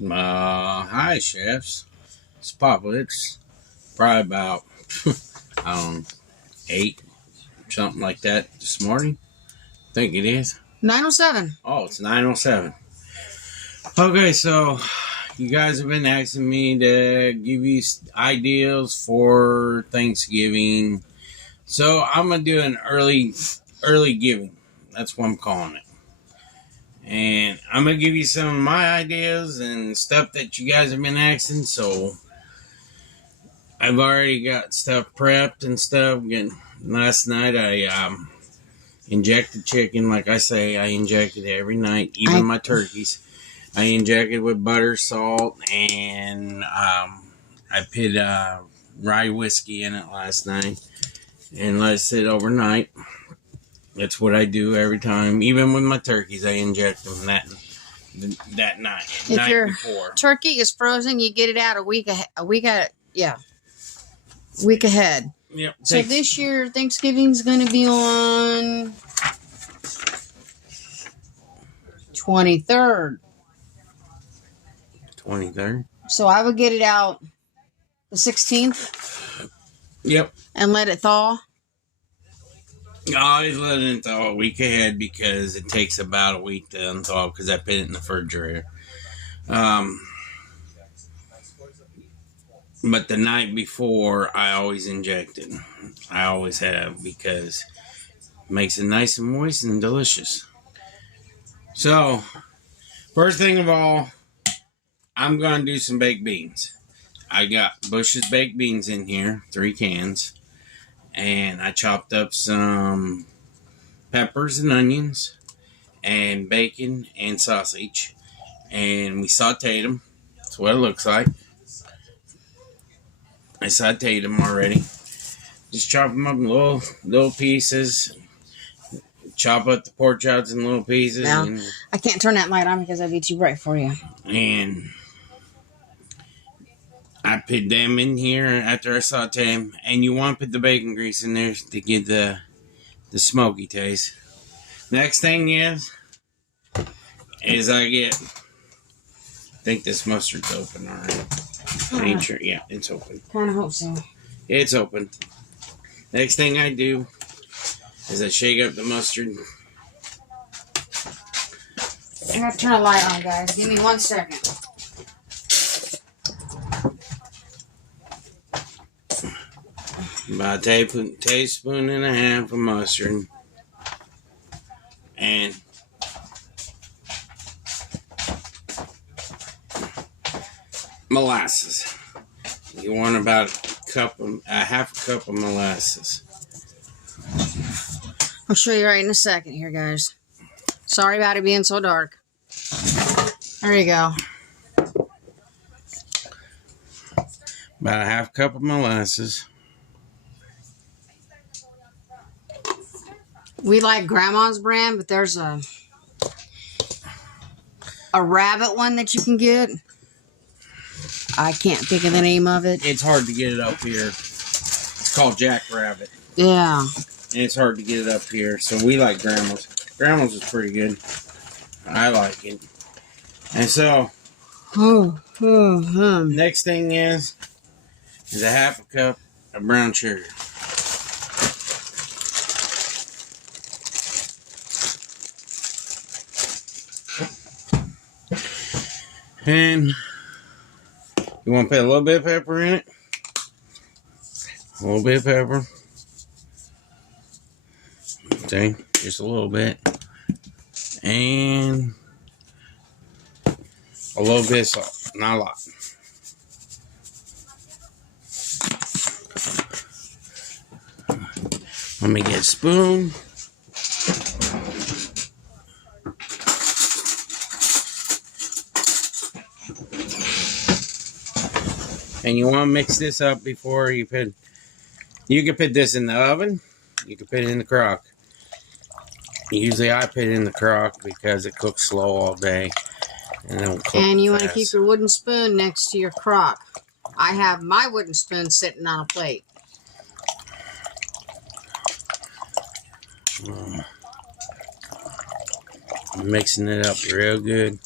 Hi, chefs. It's Papa. It's probably about, I don't know, 8, something like that this morning. I think it is. 9:07. Oh, it's 9:07. Okay, so you guys have been asking me to give you ideas for Thanksgiving. So I'm going to do an early giving. That's what I'm calling it. And I'm going to give you some of my ideas and stuff that you guys have been asking. So I've already got stuff prepped and stuff. And last night I injected chicken. Like I say, I inject it every night. Even my turkeys. I inject it with butter, salt, and I put rye whiskey in it last night and let it sit overnight. That's what I do every time. Even with my turkeys, I inject them that night. If your before. turkey is frozen, you get it out a week ahead. Yep. So this year, Thanksgiving's going to be on 23rd. 23rd. So I would get it out the 16th. Yep. And let it thaw. I always let it thaw a week ahead because it takes about a week to unthaw because I put it in the refrigerator. But the night before, I always inject it. I always have because it makes it nice and moist and delicious. So, first thing of all, I'm going to do some baked beans. I got Bush's baked beans in here, 3 cans. And I chopped up some peppers and onions and bacon and sausage. And we sauteed them. That's what it looks like. I sauteed them already. Just chop them up in little pieces. Chop up the pork chops in little pieces. Now, I can't turn that light on because that'd be too bright for you. And I put them in here after I saute them. And you want to put the bacon grease in there to get the smoky taste. Next thing is I think this mustard's open already. Ain't sure. Yeah, it's open. Kind of hope so. It's open. Next thing I do is I shake up the mustard. I gotta turn a light on, guys. Give me 1 second. About a tablespoon and a half of mustard. And molasses. You want about half a cup of molasses. I'll show you right in a second here, guys. Sorry about it being so dark. There you go. About a half cup of molasses. We like Grandma's brand, but there's a rabbit one that you can get. I can't think of the name of it. It's hard to get it up here. It's called Jackrabbit. Yeah. And it's hard to get it up here, so we like Grandma's. Grandma's is pretty good. I like it. And so, next thing is a half a cup of brown sugar. And you want to put a little bit of pepper in it. A little bit of pepper. Okay, just a little bit. And a little bit of salt. Not a lot. Let me get a spoon. And you want to mix this up before you put... You can put this in the oven. You can put it in the crock. Usually I put it in the crock because it cooks slow all day. And you want to keep your wooden spoon next to your crock. I have my wooden spoon sitting on a plate. I'm mixing it up real good.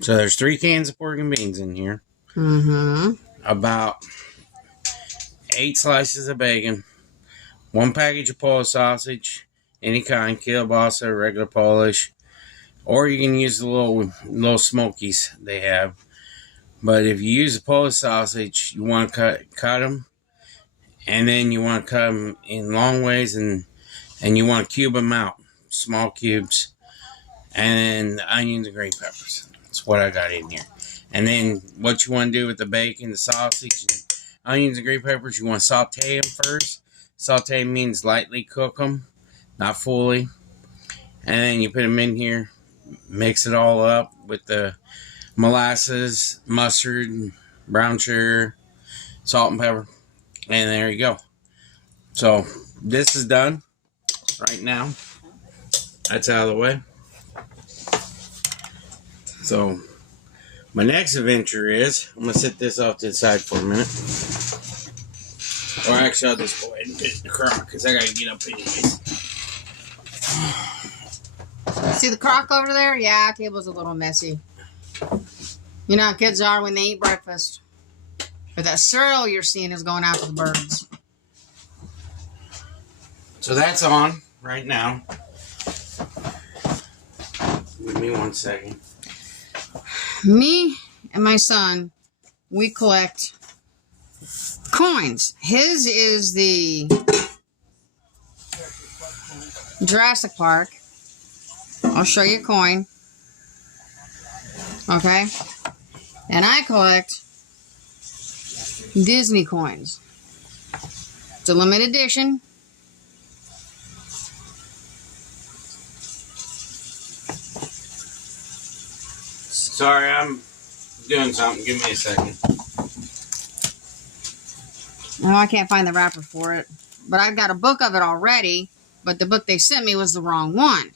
So there's 3 cans of pork and beans in here. Mm-hmm. About 8 slices of bacon. 1 package of Polish sausage. Any kind. Kielbasa, regular Polish. Or you can use the little smokies they have. But if you use the Polish sausage, you want to cut them. And then you want to cut them in long ways. And you want to cube them out. Small cubes. And then the onions and green peppers. That's what I got in here. And then what you want to do with the bacon, the sausage, and onions and green peppers, you want to saute them first. Saute means lightly cook them, not fully. And then you put them in here, mix it all up with the molasses, mustard, brown sugar, salt and pepper. And there you go. So this is done right now. That's out of the way. So my next adventure is, I'm going to set this off to the side for a minute. Or actually, I'll just go ahead and put it in the crock because I got to get up in these. See the crock over there? Yeah, the table's a little messy. You know how kids are when they eat breakfast. But that cereal you're seeing is going out to the birds. So that's on right now. Give me 1 second. Me and my son, we collect coins. His is the Jurassic Park. I'll show you a coin. Okay? And I collect Disney coins. It's a limited edition. Sorry, I'm doing something. Give me a second. Oh, I can't find the wrapper for it. But I've got a book of it already. But the book they sent me was the wrong one.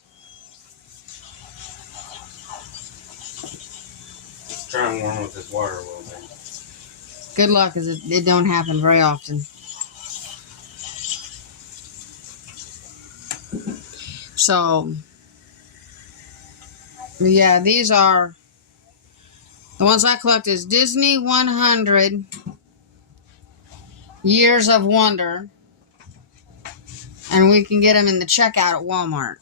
Let's try and warm with this water a little bit. Good luck, because it don't happen very often. So, yeah, these are... The ones I collect is Disney 100 Years of Wonder. And we can get them in the checkout at Walmart.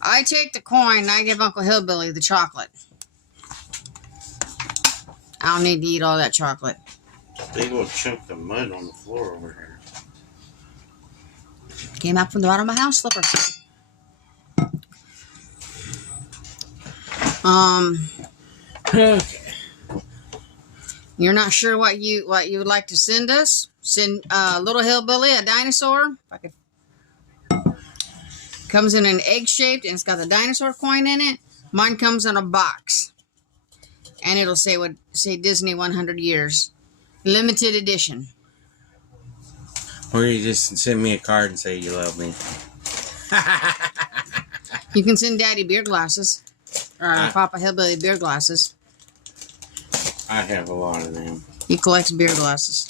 I take the coin and I give Uncle Hillbilly the chocolate. I don't need to eat all that chocolate. Big old chunk of mud on the floor over here. Came out from the bottom of my house slipper. Okay. You're not sure what you would like to send us? Send Little Hillbilly a dinosaur. If I could. Comes in an egg shaped and it's got the dinosaur coin in it. Mine comes in a box, and it'll say Disney 100 Years, limited edition. Or you just send me a card and say you love me. You can send Daddy beer glasses, or Papa Hillbilly beer glasses. I have a lot of them. He collects beer glasses.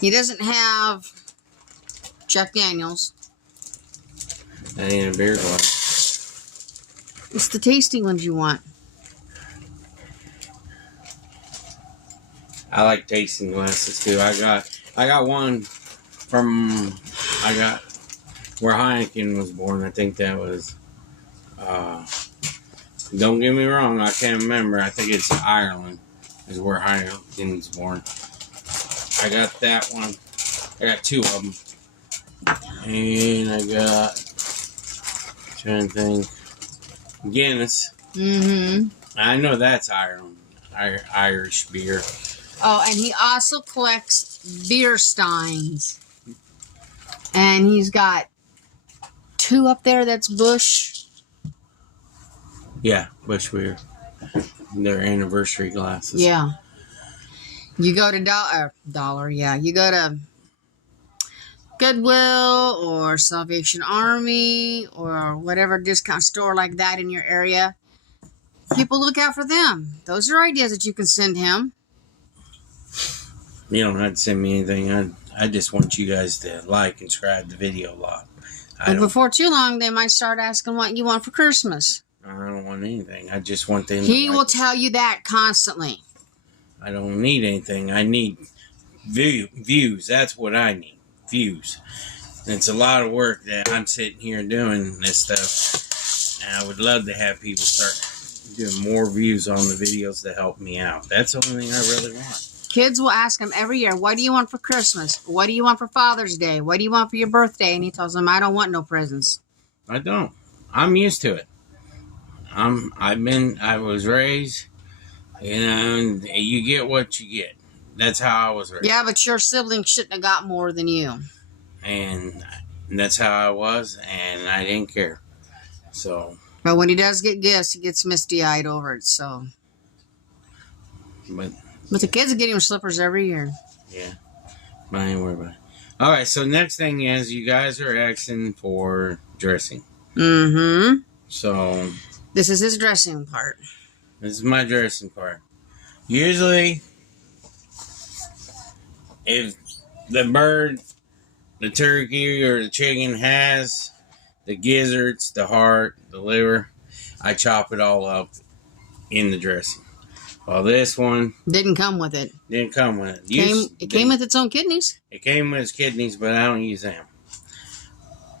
He doesn't have Jack Daniels. That ain't a beer glass. It's the tasty ones you want. I like tasting glasses too. I got one from where Heineken was born. I think that was don't get me wrong, I can't remember. I think it's Ireland is where Heineken was born. I got that one. I got 2 of them. And I got, trying to think, Guinness. Mm-hmm. I know that's Ireland. Irish beer. Oh, and he also collects beer steins. And he's got 2 up there that's Bush. Yeah, Bush beer. Their anniversary glasses. Yeah. You go to Dollar, yeah. You go to Goodwill or Salvation Army or whatever discount store like that in your area. People look out for them. Those are ideas that you can send him. You don't have to send me anything. I just want you guys to like and subscribe the video a lot. But before too long, they might start asking what you want for Christmas. I don't want anything. I just want them. He will tell you that constantly. I don't need anything. I need views. That's what I need. Views. And it's a lot of work that I'm sitting here doing this stuff. And I would love to have people start doing more views on the videos to help me out. That's the only thing I really want. Kids will ask him every year, what do you want for Christmas? What do you want for Father's Day? What do you want for your birthday? And he tells them, I don't want no presents. I don't. I'm used to it. I was raised, and you get what you get. That's how I was raised. Yeah, but your siblings shouldn't have got more than you. And that's how I was, and I didn't care. So. But when he does get gifts, he gets misty-eyed over it, so. But the kids get him slippers every year. Yeah. But I ain't worried about it. All right, so next thing is you guys are asking for dressing. Mm-hmm. So. This is his dressing part. This is my dressing part. Usually, if the bird, the turkey, or the chicken has the gizzards, the heart, the liver, I chop it all up in the dressing. Well, this one didn't come with it. Didn't come with it. It came with its own kidneys. It came with its kidneys, but I don't use them.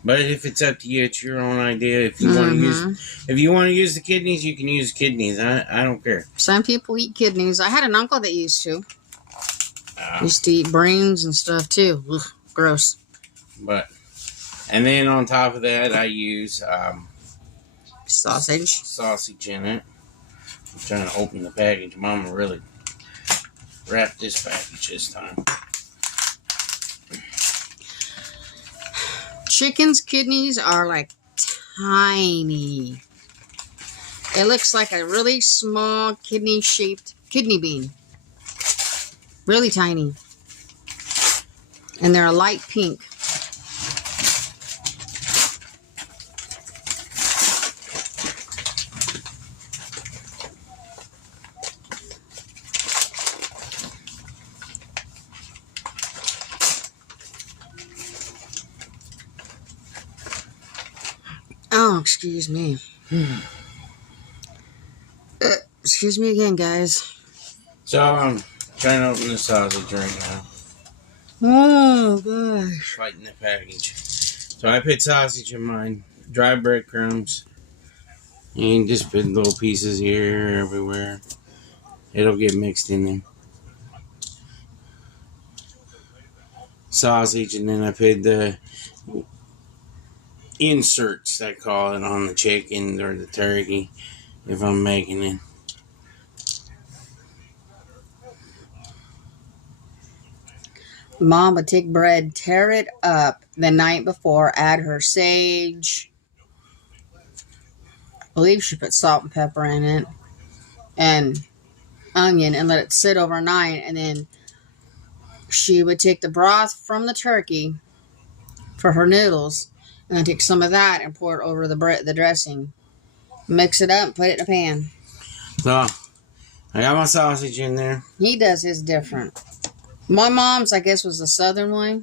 But if it's up to you, it's your own idea. If you want to use the kidneys, you can use kidneys. I don't care. Some people eat kidneys. I had an uncle that used to. Used to eat brains and stuff too. Ugh, gross. And then on top of that, I use sausage. Sausage in it. I'm trying to open the package. Mama really wrapped this package this time. Chicken's kidneys are like tiny. It looks like a really small kidney-shaped kidney bean. Really tiny. And they're a light pink. Oh, excuse me. Excuse me again, guys. So, I'm trying to open the sausage right now. Oh, gosh. Right in the package. So, I put sausage in mine. Dry breadcrumbs. And just put little pieces here, everywhere. It'll get mixed in there. Sausage, and then I put the inserts, I call it, on the chicken or the turkey if I'm making it. Mom would take bread, tear it up the night before, add her sage. I believe she put salt and pepper in it and onion and let it sit overnight, and then she would take the broth from the turkey for her noodles and then take some of that and pour it over the dressing. Mix it up and put it in a pan. So, I got my sausage in there. He does his different. My mom's, I guess, was the southern way.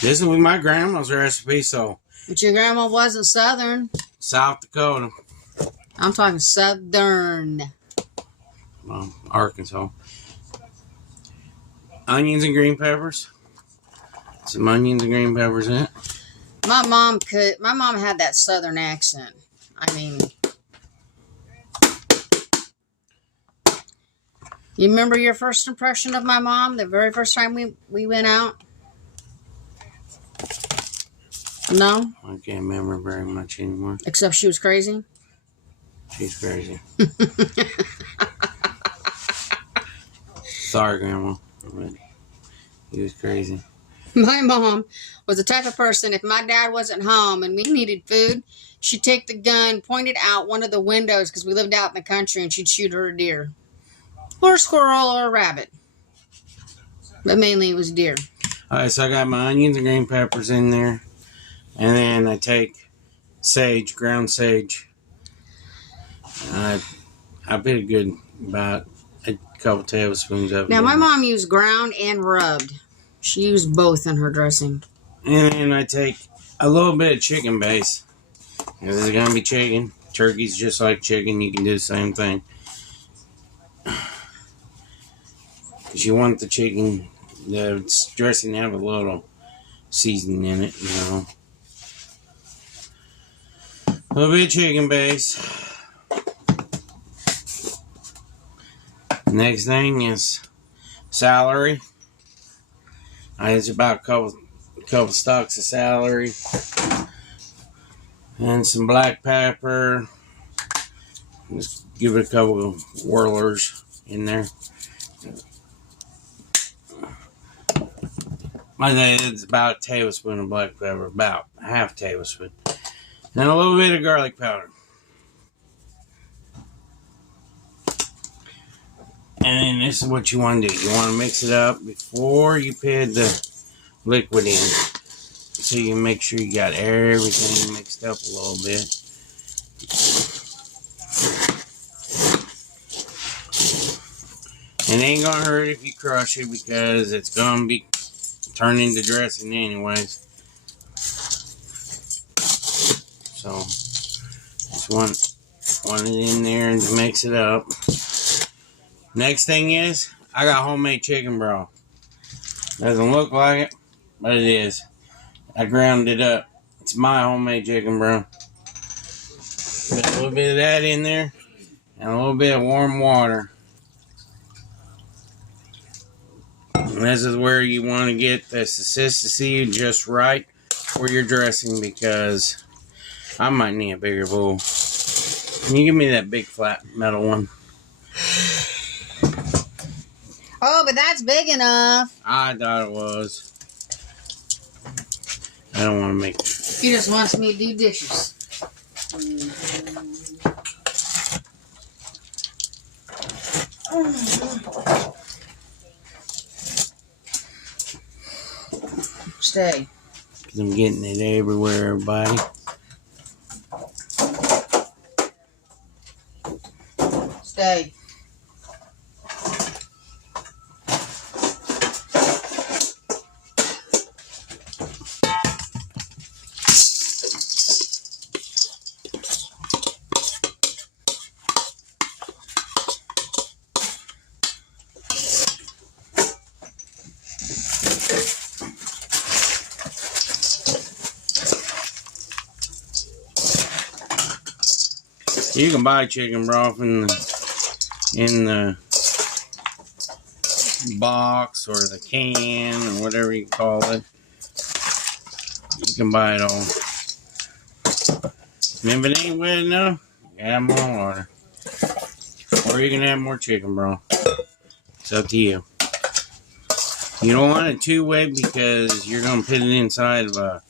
This is with my grandma's recipe, so. But your grandma wasn't southern. South Dakota. I'm talking southern. Well, Arkansas. Onions and green peppers. Some onions and green peppers in it. My mom had that southern accent. I mean, you remember your first impression of my mom? The very first time we went out? No? I can't remember very much anymore. Except she was crazy? She's crazy. Sorry, Grandma. He was crazy. My mom was the type of person, if my dad wasn't home and we needed food, she'd take the gun, point it out one of the windows because we lived out in the country, and she'd shoot her a deer. Or a squirrel or a rabbit. But mainly it was deer. Alright, so I got my onions and green peppers in there. And then I take sage, ground sage. I put a good, about a couple tablespoons of it. Now, my mom used ground and rubbed. She used both in her dressing. And then I take a little bit of chicken base. This is going to be chicken. turkey's just like chicken. You can do the same thing. Because you want the chicken, the dressing to have a little seasoning in it, you know. A little bit of chicken base. Next thing is celery. It's about a couple stalks of celery. And some black pepper. Just give it a couple of whirlers in there. I think it's about a tablespoon of black pepper, about a half tablespoon. And a little bit of garlic powder. And this is what you want to do. You want to mix it up before you put the liquid in. So you make sure you got everything mixed up a little bit. And it ain't going to hurt if you crush it because it's going to be turning into dressing anyways. So just want it in there and mix it up. Next thing is, I got homemade chicken broth. Doesn't look like it, but it is. I ground it up. It's my homemade chicken broth. Put a little bit of that in there and a little bit of warm water. And this is where you want to get the consistency just right for your dressing because I might need a bigger bowl. Can you give me that big flat metal one? Oh, but that's big enough. I thought it was. I don't want to make it. He just wants me to do dishes. Stay. Because I'm getting it everywhere, everybody. Stay. You can buy chicken broth in the box or the can or whatever you call it. You can buy it all. And if it ain't wet enough, add more water. Or you can add more chicken broth. It's up to you. You don't want it too wet because you're going to put it inside of a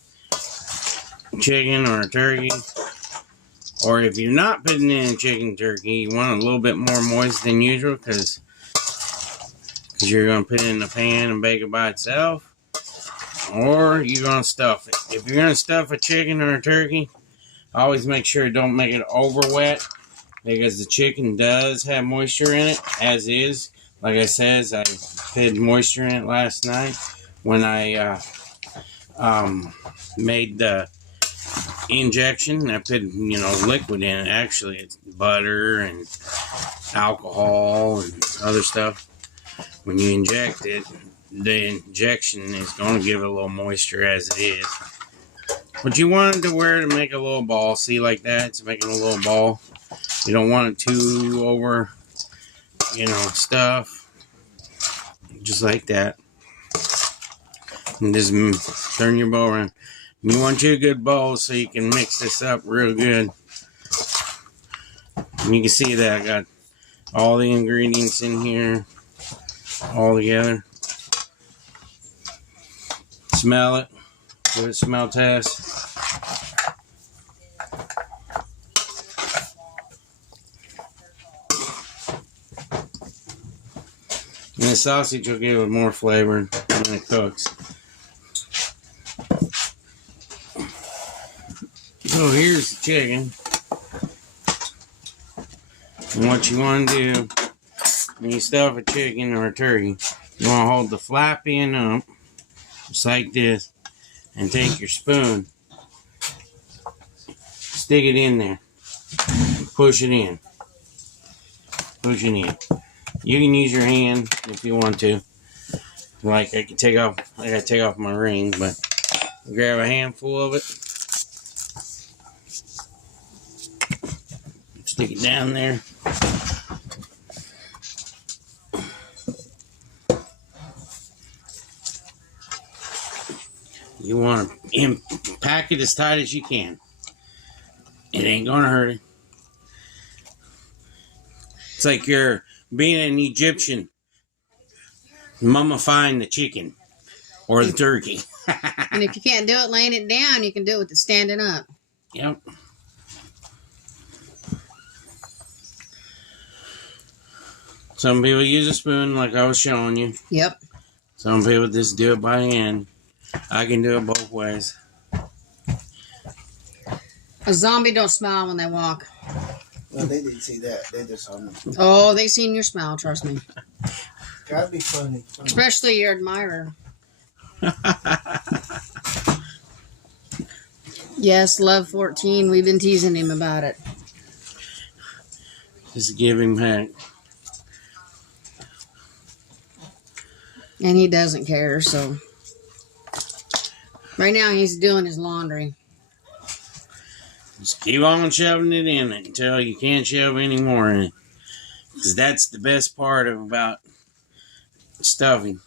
chicken or a turkey. Or if you're not putting it in chicken turkey, you want it a little bit more moist than usual because you're going to put it in the pan and bake it by itself. Or you're going to stuff it. If you're going to stuff a chicken or a turkey, always make sure don't make it over wet because the chicken does have moisture in it as is. Like I said, I put moisture in it last night when I made the injection. I put liquid in it. Actually, it's butter and alcohol and other stuff. When you inject it, the injection is going to give it a little moisture as it is. But you want it to wear to make a little ball. See, like that, it's making a little ball. You don't want it too over, stuff. Just like that. And just turn your bowl around. You want you a good bowl so you can mix this up real good. And you can see that I got all the ingredients in here all together. Smell it. Do a smell test. And the sausage will give it more flavor when it cooks. So here's the chicken. And what you want to do when you stuff a chicken or a turkey, you want to hold the flap end up, just like this, and take your spoon, stick it in there, push it in. Push it in. You can use your hand if you want to. Like I gotta take off my ring, but grab a handful of it. Stick it down there. You want to pack it as tight as you can. It ain't gonna hurt it. It's like you're being an Egyptian, mummifying the chicken or the turkey. And if you can't do it laying it down, you can do it with it standing up. Yep. Some people use a spoon like I was showing you. Yep. Some people just do it by hand. I can do it both ways. A zombie don't smile when they walk. Well, they didn't see that. They just saw me. Oh, they seen your smile, trust me. Gotta be funny. Especially your admirer. Yes, Love 14. We've been teasing him about it. Just give him heck. And he doesn't care, so. Right now he's doing his laundry. Just keep on shoving it in it until you can't shove any more in it. Because that's the best part about stuffing.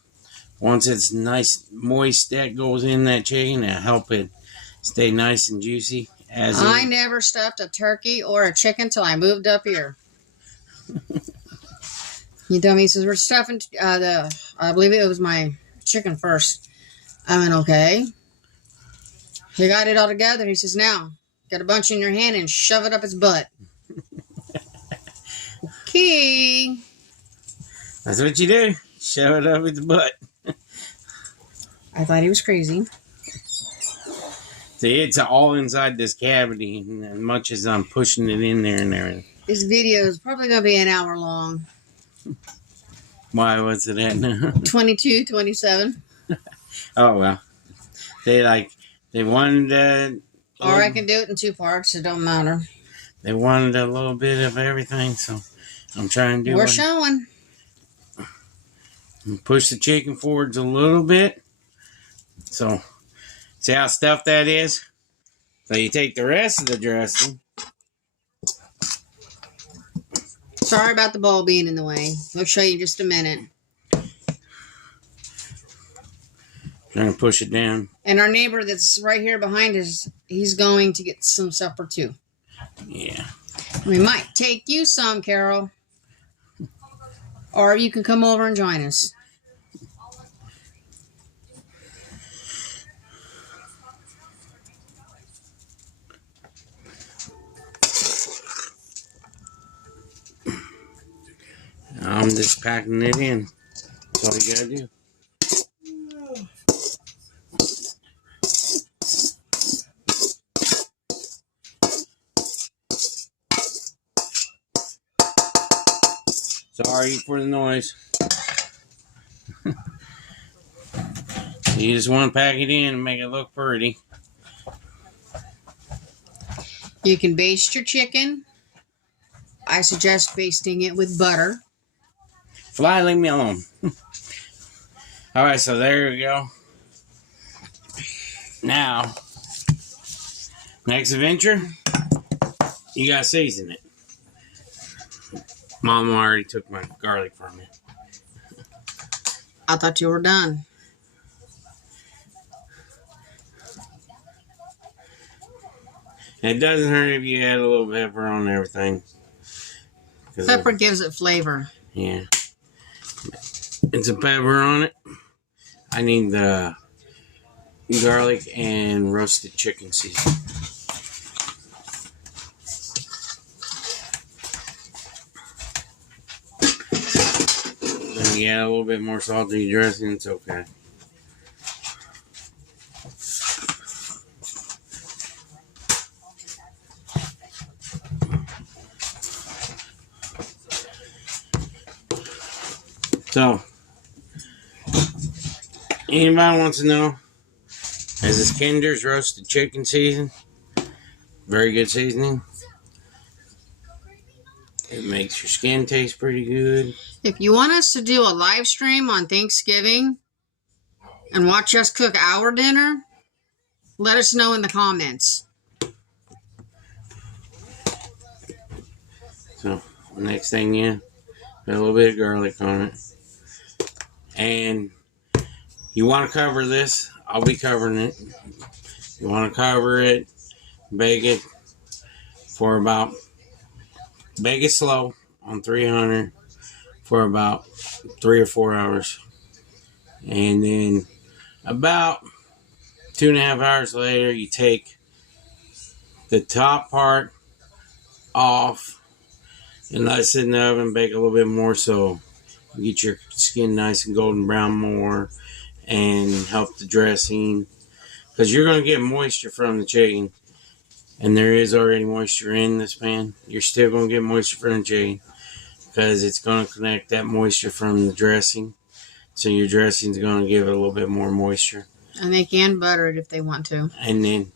Once it's nice, moist, that goes in that chicken, it'll help it stay nice and juicy. I never stuffed a turkey or a chicken till I moved up here. He told me, he says, we're stuffing I believe it was my chicken first. I went, okay. He got it all together. He says, now, get a bunch in your hand and shove it up its butt. Okay. That's what you do. Shove it up its butt. I thought he was crazy. See, it's all inside this cavity, as much as I'm pushing it in there and everything. This video is probably going to be an hour long. Why, what's it at now? 22, 27. Oh, well. They wanted Or I can do it in 2 parts. It don't matter. They wanted a little bit of everything, so I'm trying to do We're showing. Push the chicken forwards a little bit. So, see how stuffed that is? So you take the rest of the dressing. Sorry about the bowl being in the way. We'll show you in just a minute. Trying to push it down. And our neighbor that's right here behind us, he's going to get some supper too. Yeah. We might take you some, Carol. Or you can come over and join us. I'm just packing it in. That's all you gotta do. Sorry for the noise. You just want to pack it in and make it look pretty. You can baste your chicken. I suggest basting it with butter. Fly, leave me alone. Alright, so there we go. Now, next adventure, you gotta season it. Mama already took my garlic from me. I thought you were done. It doesn't hurt if you add a little pepper on everything. Pepper gives it flavor. Yeah. And some pepper on it. I need the garlic and roasted chicken seasoning. Then you add a little bit more salt to your dressing, it's okay. So, anybody wants to know, is this Kinder's roasted chicken season? Very good seasoning. It makes your skin taste pretty good. If you want us to do a live stream on Thanksgiving and watch us cook our dinner, let us know in the comments. So, next thing put a little bit of garlic on it. And you want to cover this. I'll be covering it. You want to cover it, bake it for about, bake it slow on 300 for about 3 or 4 hours. And then about 2.5 hours later, you take the top part off and let it sit in the oven, bake a little bit more so you get your skin nice and golden brown more and help the dressing. Because you're going to get moisture from the chicken. And there is already moisture in this pan. You're still going to get moisture from the chicken. Because it's going to connect that moisture from the dressing. So your dressing is going to give it a little bit more moisture. And they can butter it if they want to. And then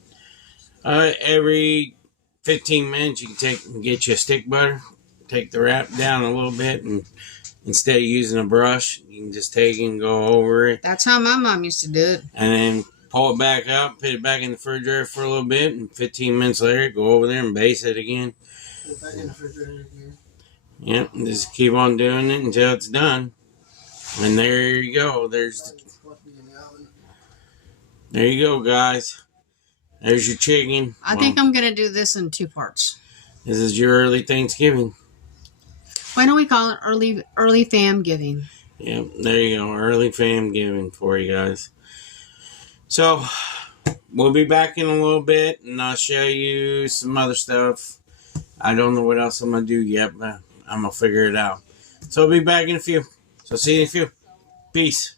every 15 minutes you can get you a stick butter. Take the wrap down a little bit. And instead of using a brush, you can just take it and go over it. That's how my mom used to do it. And then pull it back up, put it back in the refrigerator for a little bit, and 15 minutes later, go over there and baste it again. Put it back in the refrigerator again. Yep, just keep on doing it until it's done. And there you go. There you go, guys. There's your chicken. I think I'm going to do this in 2 parts. This is your early Thanksgiving. Why don't we call it early fam giving? Yep, there you go. Early fam giving for you guys. So, we'll be back in a little bit, and I'll show you some other stuff. I don't know what else I'm going to do yet, but I'm going to figure it out. So, I'll be back in a few. So, see you in a few. Peace.